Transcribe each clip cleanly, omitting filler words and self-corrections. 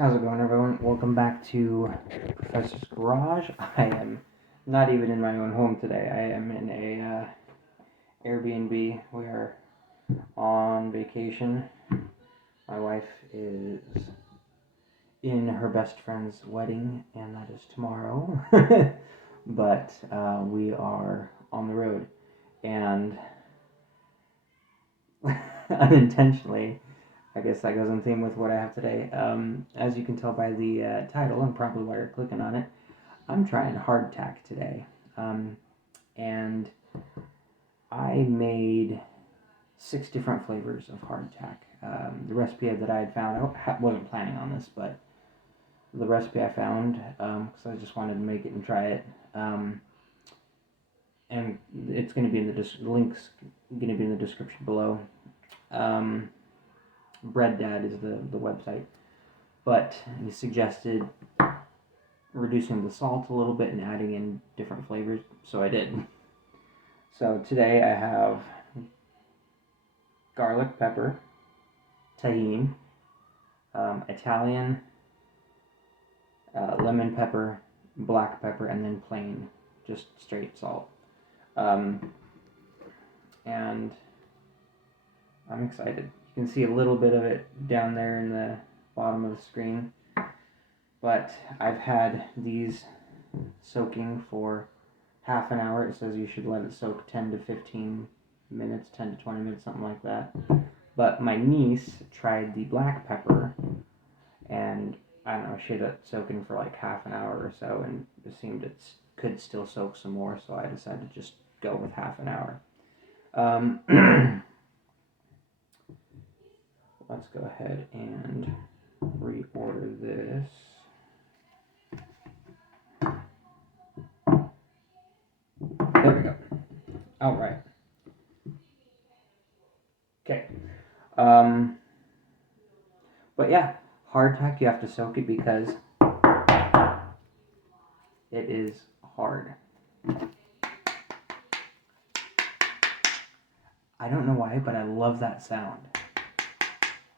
How's it going, everyone? Welcome back to Professor's Garage. I am not even in my own home today. I am in a Airbnb. We are on vacation. My wife is in her best friend's wedding, and that is tomorrow. But we are on the road, and unintentionally, I guess that goes in theme with what I have today. As you can tell by the title and probably why you're clicking on it, I'm trying hardtack today. And I made 6 different flavors of hardtack. The recipe that I had found, I wasn't planning on this, but the recipe I found, because I just wanted to make it and try it. And it's going to be in the link's going to be in the description below. Bread Dad is the website, but he suggested reducing the salt a little bit and adding in different flavors, so I did. So today I have garlic pepper, tahini, Italian, lemon pepper, black pepper, and then plain, just straight salt. And I'm excited. You can see a little bit of it down there in the bottom of the screen. But I've had these soaking for half an hour. It says you should let it soak 10 to 15 minutes, 10 to 20 minutes, something like that. But my niece tried the black pepper, and I don't know, she had it soaking for like half an hour or so, and it seemed it could still soak some more, so I decided to just go with half an hour. Let's go ahead and reorder this. There we go. All right. Okay. But yeah, hardtack, you have to soak it because it is hard. I don't know why, but I love that sound.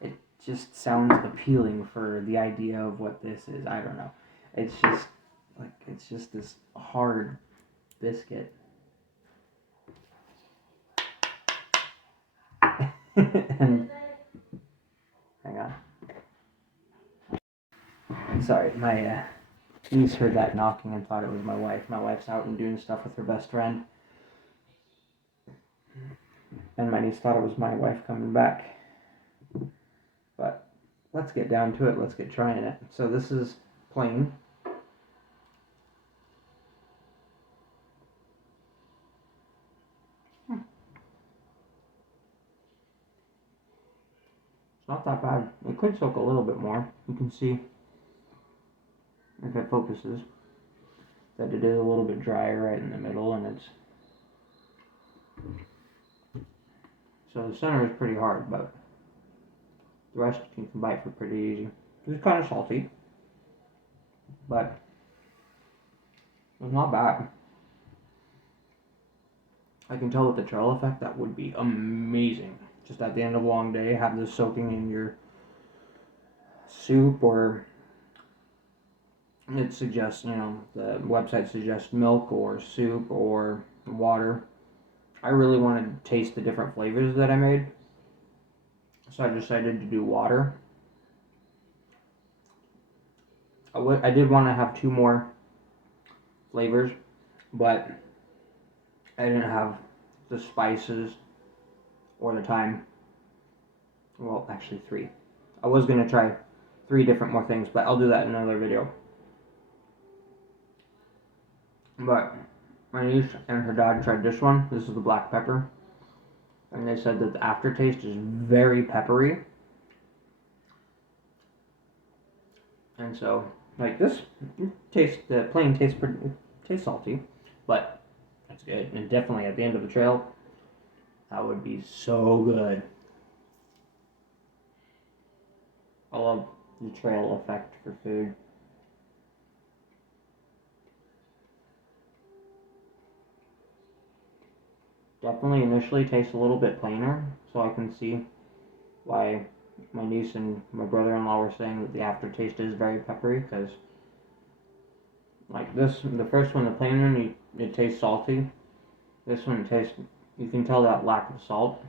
It just sounds appealing for the idea of what this is. I don't know. It's just this hard biscuit. And hang on. Sorry, my niece heard that knocking and thought it was my wife. My wife's out and doing stuff with her best friend. And my niece thought it was my wife coming back. But let's get down to it. Let's get trying it. So this is plain. It's not that bad. It could soak a little bit more. You can see, if it focuses, that it is a little bit drier right in the middle, and it's... So the center is pretty hard, but the rest you can bite for pretty easy. It's kind of salty, but it's not bad. I can tell with the trail effect that would be amazing. Just at the end of a long day, have this soaking in your soup, or it suggests, the website suggests milk or soup or water. I really wanted to taste the different flavors that I made, so I decided to do water. I did want to have 2 more flavors, but I didn't have the spices or the time. Well, actually 3. I was going to try 3 different more things, but I'll do that in another video. But my niece and her dad tried this one. This is the black pepper. And they said that the aftertaste is very peppery. And so, like this, the plain tastes salty, but it's good. And definitely at the end of the trail, that would be so good. I love the trail effect for food. Definitely initially tastes a little bit plainer, so I can see why my niece and my brother-in-law were saying that the aftertaste is very peppery, because like this, the first one, the plain one, it tastes salty. This one tastes, you can tell that lack of salt.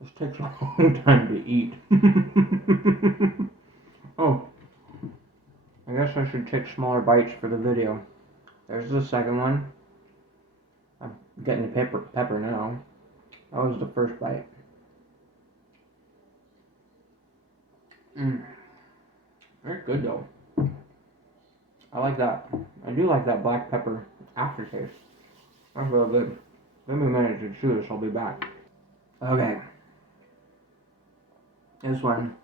This takes a long time to eat. Oh, I guess I should take smaller bites for the video. There's the second one. I'm getting the pepper now. That was the first bite. Very good though. I like that. I do like that black pepper aftertaste. That's real good. Let me manage to chew this, I'll be back. Okay. This one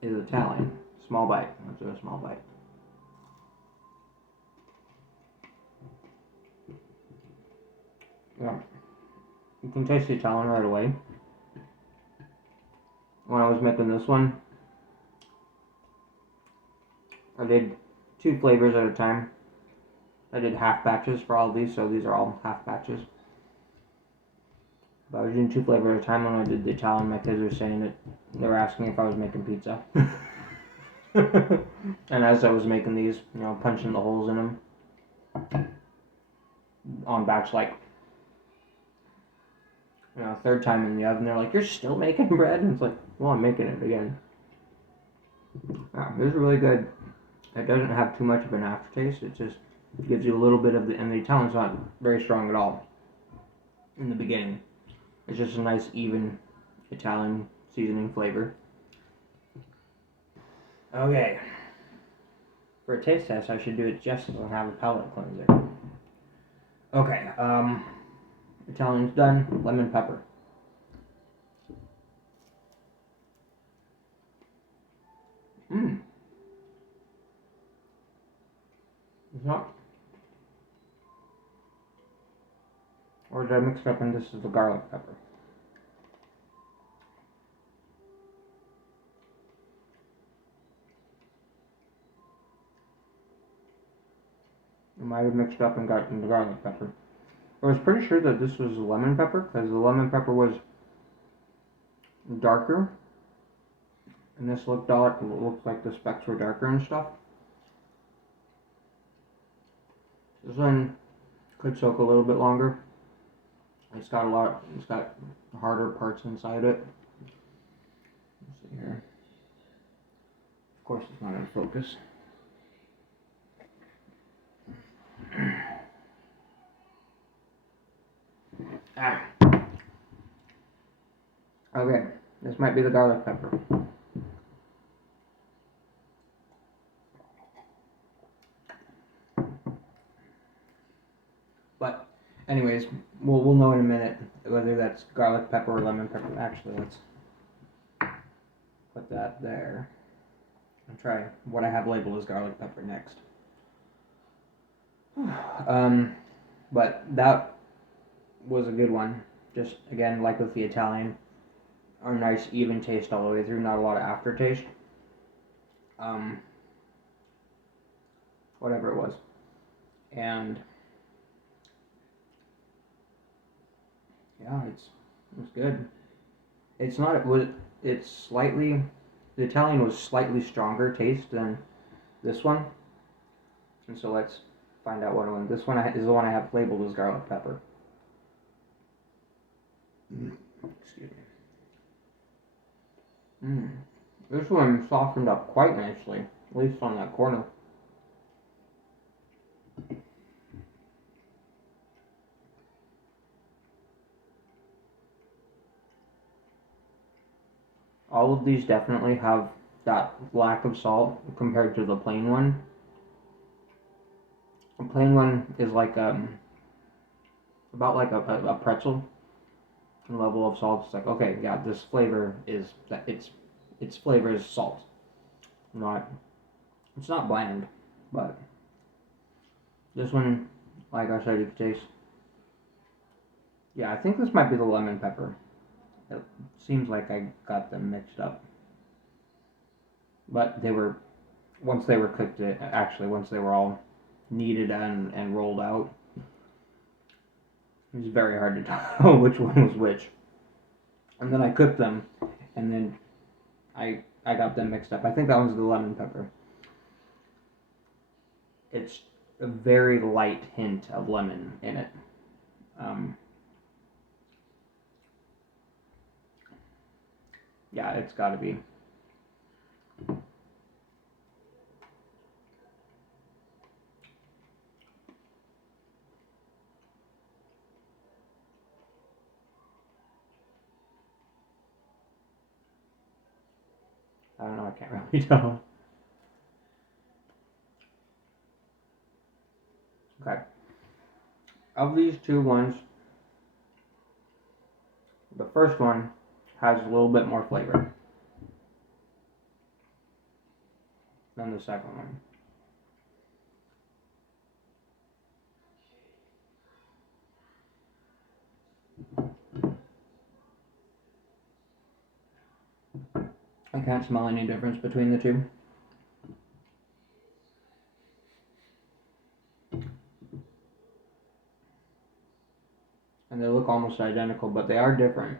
is Italian. Small bite. Let's do a small bite. Yeah. You can taste the Italian right away. When I was making this one, I did 2 flavors at a time. I did half batches for all of these, so these are all half batches. But I was doing 2 flavors at a time. When I did the Italian, my kids were saying that they were asking if I was making pizza. And as I was making these, you know, punching the holes in them on batch, like, you know, 3rd time in the oven, they're like, "You're still making bread?" And it's like, well, I'm making it again. This is really good. It doesn't have too much of an aftertaste. It just gives you a little bit of the, and the Italian's not very strong at all in the beginning. It's just a nice, even Italian seasoning flavor. Okay. For a taste test, I should do it just to have a palate cleanser. Okay, Italian's done. Lemon pepper. It's not. Or did I mix it up and this is the garlic pepper? I might have mixed up and gotten the garlic pepper. I was pretty sure that this was lemon pepper, because the lemon pepper was darker. And this looked dark, it looked like the specks were darker and stuff. This one could soak a little bit longer. It's got harder parts inside it. Let's see here. Of course it's not in focus. Okay, this might be the garlic pepper. But anyways, we'll know in a minute whether that's garlic pepper or lemon pepper. Actually, let's put that there and try what I have labeled as garlic pepper next. But that was a good one. Just again, like with the Italian, a nice even taste all the way through, not a lot of aftertaste. Whatever it was. And yeah, it's good. It's not, it's slightly, the Italian was slightly stronger taste than this one. And so let's find out what one. This one is the one I have labeled as garlic pepper. Excuse me. This one softened up quite nicely, at least on that corner. All of these definitely have that lack of salt compared to the plain one. The plain one is like about like a pretzel level of salt. It's like, okay, yeah, this flavor is that its flavor is salt. It's not bland, but this one, like I said, you can taste. Yeah, I think this might be the lemon pepper. It seems like I got them mixed up, but they were once they were cooked, once they were all kneaded and rolled out, it was very hard to tell which one was which. And then I cooked them, and then I got them mixed up. I think that one's the lemon pepper. It's a very light hint of lemon in it. Yeah, it's got to be. I don't know, I can't really tell. Okay. Of these two ones, the first one has a little bit more flavor than the second one. I can't smell any difference between the two. And they look almost identical, but they are different.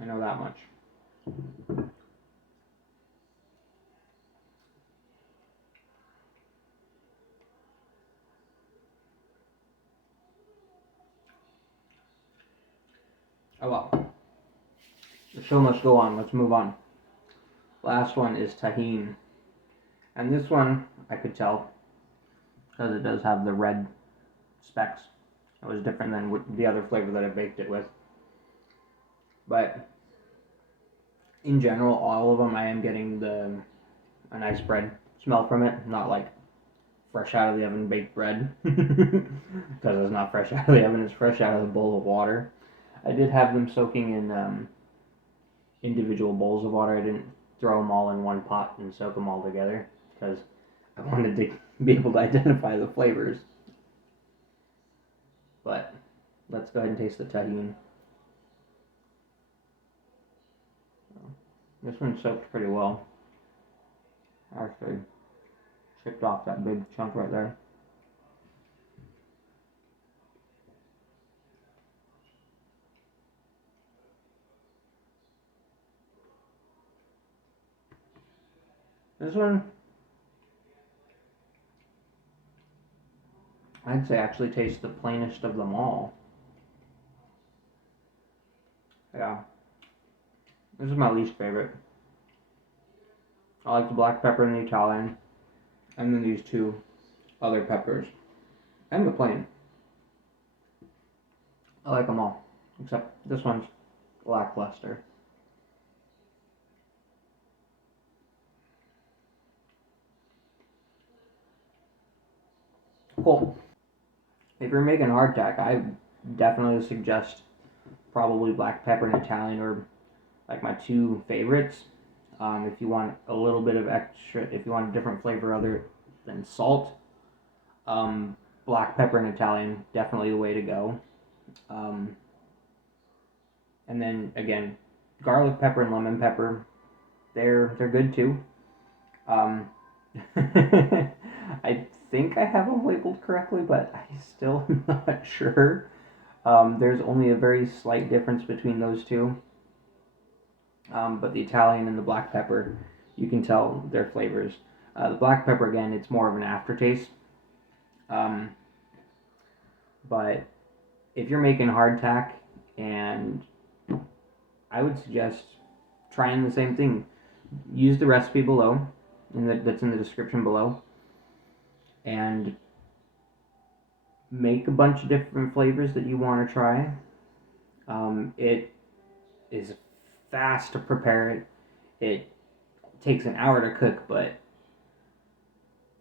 I know that much. Oh well. The show must go on. Let's move on. Last one is tahine. And this one, I could tell, because it does have the red specks. It was different than the other flavor that I baked it with. But in general, all of them, I am getting a nice bread smell from it. Not like fresh out of the oven baked bread. Because it's not fresh out of the oven, it's fresh out of the bowl of water. I did have them soaking in individual bowls of water. I didn't throw them all in one pot and soak them all together because I wanted to be able to identify the flavors. But let's go ahead and taste the tahine. This one soaked pretty well. Actually, chipped off that big chunk right there. This one, I'd say actually tastes the plainest of them all. Yeah. This is my least favorite. I like the black pepper and the Italian, and then these two other peppers, and the plain. I like them all, except this one's lackluster. Cool. If you're making hardtack, I definitely suggest probably black pepper and Italian or like my two favorites. If you want a little bit of extra, if you want a different flavor other than salt, black pepper and Italian definitely the way to go. And then again, garlic pepper and lemon pepper, they're good too. Um, I think I have them labeled correctly, but I still am not sure. There's only a very slight difference between those two. But the Italian and the black pepper, you can tell their flavors. The black pepper, again, it's more of an aftertaste. But if you're making hardtack, and I would suggest trying the same thing. Use the recipe below, that's in the description below, and make a bunch of different flavors that you want to try. It is fast to prepare it. It takes an hour to cook, but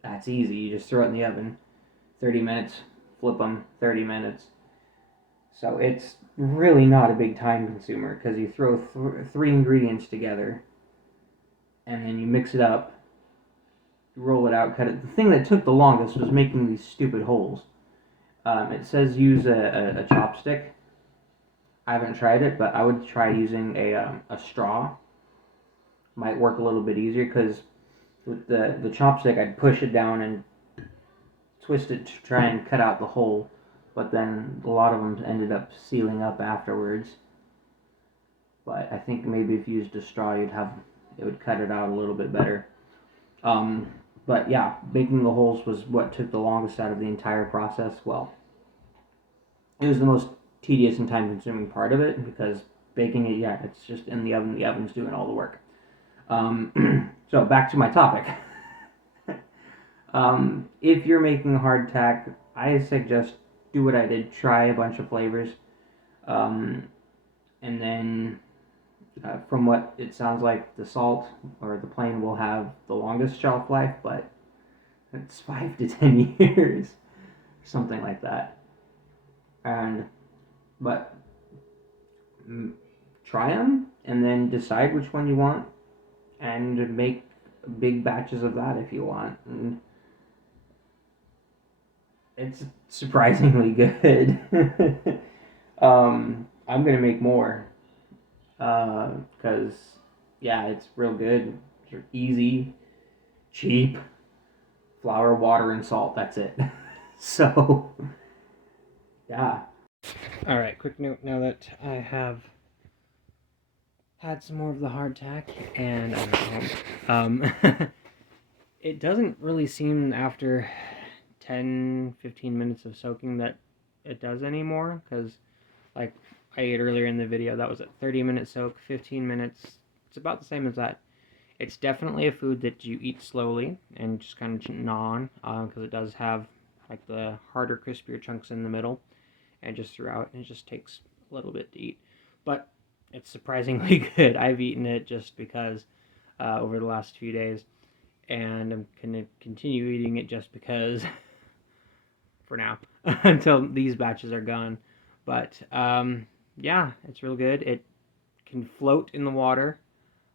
that's easy. You just throw it in the oven. 30 minutes, flip them, 30 minutes. So it's really not a big time consumer because you throw three ingredients together and then you mix it up, roll it out, cut it. The thing that took the longest was making these stupid holes. It says use a chopstick. I haven't tried it, but I would try using a straw. Might work a little bit easier because with the chopstick, I'd push it down and twist it to try and cut out the hole, but then a lot of them ended up sealing up afterwards. But I think maybe if you used a straw, it would cut it out a little bit better. Um, but yeah, making the holes was what took the longest out of the entire process. Well, it was the most tedious and time consuming part of it because baking it, yeah, it's just in the oven. The oven's doing all the work. So back to my topic. If you're making hardtack, I suggest do what I did. Try a bunch of flavors, um, and then from what it sounds like, the salt or the plain will have the longest shelf life, but it's 5 to 10 years, something like that. And but try them and then decide which one you want, and make big batches of that if you want. And it's surprisingly good. I'm gonna make more because yeah, it's real good. It's easy, cheap. Flour, water, and salt. That's it. So yeah. All right. Quick note. Now that I have had some more of the hardtack and I'm at home, it doesn't really seem after 10-15 minutes of soaking that it does anymore, because like I ate earlier in the video, that was a 30-minute soak. 15 minutes, it's about the same as that. It's definitely a food that you eat slowly and just kind of gnaw on, because it does have like the harder, crispier chunks in the middle and just throughout, and it just takes a little bit to eat. But it's surprisingly good. I've eaten it just because over the last few days, and I'm going to continue eating it just because for now until these batches are gone. But yeah, it's real good. It can float in the water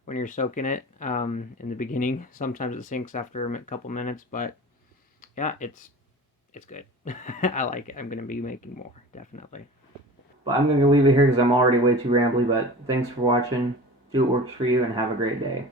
when you're soaking it in the beginning. Sometimes it sinks after a couple minutes, but yeah, it's good. I like it. I'm going to be making more, definitely. But I'm going to leave it here because I'm already way too rambly. But thanks for watching. Do what works for you and have a great day.